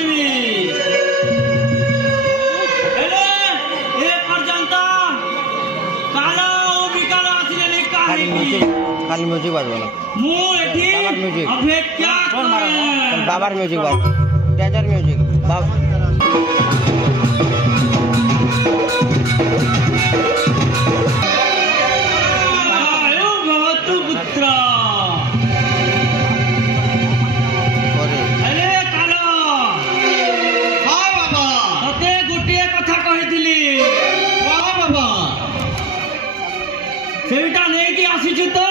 শুনিবি এ পর্যন্ত কাল বিকাল আসিলেনি কাহিনী খালি মিউজিক বাজবো না মু এটি অপেক্ষা করে বাবার মিউজিক বাজবো ড্যাজার মিউজিক ভবতু পুত্র হেলে কাল ততে গোটিয়ে কথা কহিଥିଲି সেইটা নেইকি আসিছু তো